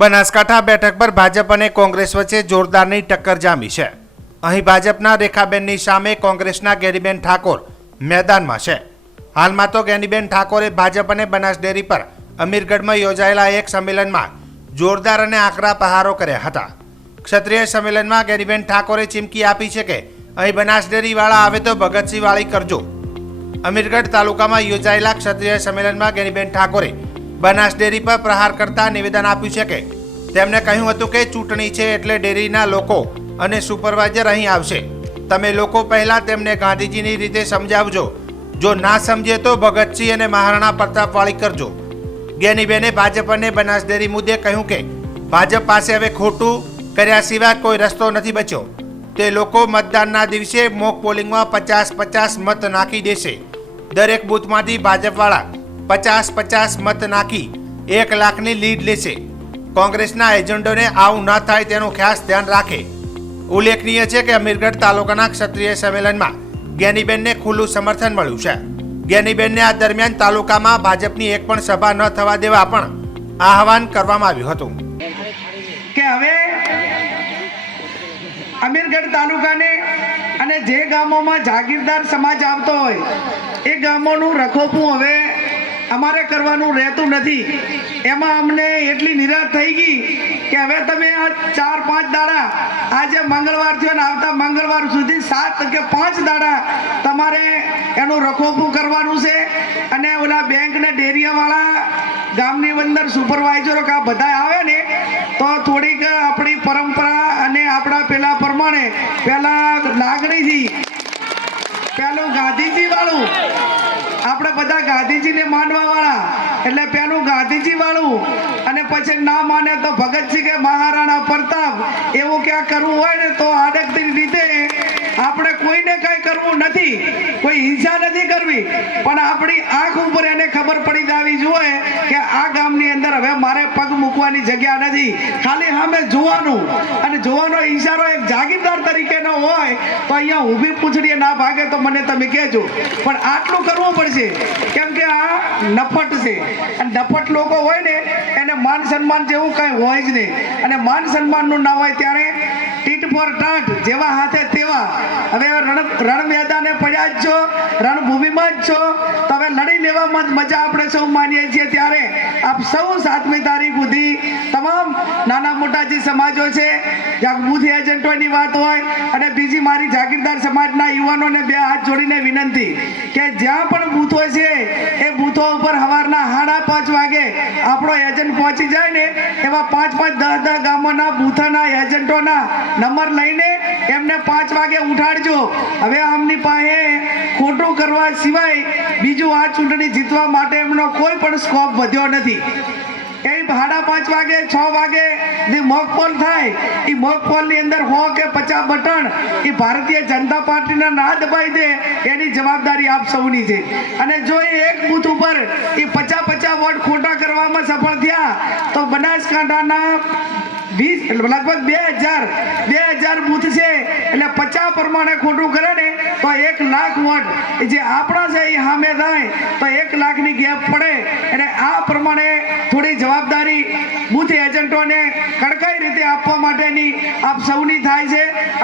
બનાસકાંઠા બેઠક પર ભાજપ અને કોંગ્રેસ વચ્ચે જોરદારની ટક્કર જામી છે। અહીં ભાજપના રેખાબેનની સામે કોંગ્રેસના ગેનીબેન ઠાકોર મેદાનમાં છે। હાલમાં તો ગેનીબેન ઠાકોરે ભાજપ અને બનાસ ડેરી પર અમીરગઢમાં યોજાયેલા એક સંમેલનમાં જોરદાર અને આકરા પ્રહારો કર્યા હતા। ક્ષત્રિય સંમેલનમાં ગેનીબેન ઠાકોરે ચીમકી આપી છે કે અહીં બનાસ ડેરીવાળા આવે તો ભગતસિંહ વાળી કરજો। અમીરગઢ તાલુકામાં યોજાયેલા ક્ષત્રિય સંમેલનમાં ગેનીબેન ઠાકોરે બનાસ ડેરી પર પ્રહાર કરતા નિવેદન આપ્યું છે કે તેમણે કહ્યું હતું કે ચૂંટણી છે એટલે ડેરીના લોકો અને સુપરવાઇઝર અહીં આવશે। તમે લોકો પહેલા તેમને ગાંધીજીની રીતે સમજાવજો, જો ના સમજે તો ભગતસિંહ અને મહારાણા પ્રતાપ વાળી કરજો। ગેનીબેને ભાજપ અને બનાસ ડેરી મુદ્દે કહ્યું કે ભાજપ પાસે હવે ખોટું કર્યા સિવાય કોઈ રસ્તો નથી બચ્યો। તે લોકો મતદાનના દિવસે મોક પોલિંગમાં 50-50 મત નાખી દેશે। દરેક બૂથમાંથી ભાજપવાળા 50-50 મત નાખી 1 લાખની લીડ લેશે। કોંગ્રેસના એજન્ડોને આવું ન થાય તેનું ખાસ ધ્યાન રાખે। ઉલ્લેખનીય છે કે અમીરગઢ તાલુકાના ક્ષત્રિય સંમેલનમાં ગેનીબેનને ખુલ્લું સમર્થન મળ્યું છે। ગેનીબેનને આ દરમિયાન તાલુકામાં ભાજપની એક પણ સભા ન થવા દેવા પણ આહવાન કરવામાં આવ્યું હતું કે હવે અમીરગઢ તાલુકાને અને જે ગામોમાં જાગીરદાર સમાજ આવતો હોય એ ગામોનું રખોપું હવે અમારે કરવાનું રહેતું નથી। એમાં અમને એટલી નિરાશ થઈ ગઈ કે હવે તમે આ 4-5 દાડા, આજે મંગળવાર થયો ને આવતા મંગળવાર સુધી 7 કે 5 દાડા તમારે એનું રખોપું કરવાનું છે। અને ઓલા બેંક ને ડેરીયાવાળા ગામની અંદર સુપરવાઇઝરો કા બધા આવે ને તો થોડીક આપણી પરંપરા અને આપણા પેલા પ્રમાણે પેલા લાગણીથી પેલું ગાંધીજી વાળું, આપણે બધા ગાંધીજીને માનવા વાળા એટલે પેલું ગાંધીજી વાળું, અને પછી ના માને તો ભગતસિંહ કે મહારાણા પ્રતાપ એવું ક્યાં કરવું હોય ને તો આડકતી રીતે આપણે કોઈને કઈ કરવું નથી, કોઈ હિંસા નથી કરવી, પણ આપણી આંખ ઉપર એને ખબર પડી જવી જોઈએ કે આ ગામની અંદર હવે મારે પગ મૂકવાની જગ્યા નથી। ખાલી સામે જોવાનું અને જોવાનો ઈશારો એક જાગીરદાર તરીકેનો હોય તો અહીંયા ઊભી પૂંછડીએ ના ભાગે તો મને તમે કહેજો, પણ આટલું કરવું પડશે કેમ કે આ નફટ છે। અને નફટ લોકો હોય ને એને માન સન્માન જેવું કઈ હોય જ નહીં, અને માન સન્માનનું ના હોય ત્યારે ટીટ ફોર ટાટ, જેવા હાથે તેવા। હવે રણ મેદાને પડ્યા જ છો, રણભૂમિમાં જ છો તો હવે લડી લેવામાં જ મજા આપણે સૌ માનીએ છીએ। ત્યારે આપ સૌ 7મી તારીખ સુધી તમામ નાના મોટા જે સમાજો છે, જ્યાં બૂથ એજન્ટોની વાત હોય, અને બીજી મારી જાગીરદાર સમાજના યુવાનોને 2 હાથ જોડીને વિનંતી કે જ્યાં પણ બૂથો છે એ બૂથો ઉપર સવારના 5:30 વાગે આપણો એજન્ટ પહોંચી જાય ને એવા 5-5, 10-10 ગામોના બૂથના એજન્ટોના નંબર લઈને એમને 5 વાગે ઉઠાડજો। હવે આમની પાસે ખોટું કરવા સિવાય બીજું આ ચૂંટણી જીતવા માટે એમનો કોઈ પણ સ્કોપ વધ્યો નથી। એ 5:30 વાગે 6 વાગે જે મોકપોલ થાય એ મોકપોલની અંદર 100 કે 50 બટન એ ભારતીય જનતા પાર્ટીના ના દબાઈ દે એની જવાબદારી આપ સૌની છે। અને જો એ એક બૂથ ઉપર એ 50-50 વોટ ખોટા કરવામાં સફળ થયા તો બનાસકાંઠાના લગભગ 2000 બૂથ છે એટલે 50 પ્રમાણે ખોટું કરે ને તો 1 લાખ વોટ જે આપણા છે એ સામે થાય તો 1 લાખની ગેપ પડે। અને આ પ્રમાણે થોડી જવાબદારી બૂથ એજન્ટોને કડકાઈ રીતે આપવા માટેની આપ સૌની થાય છે।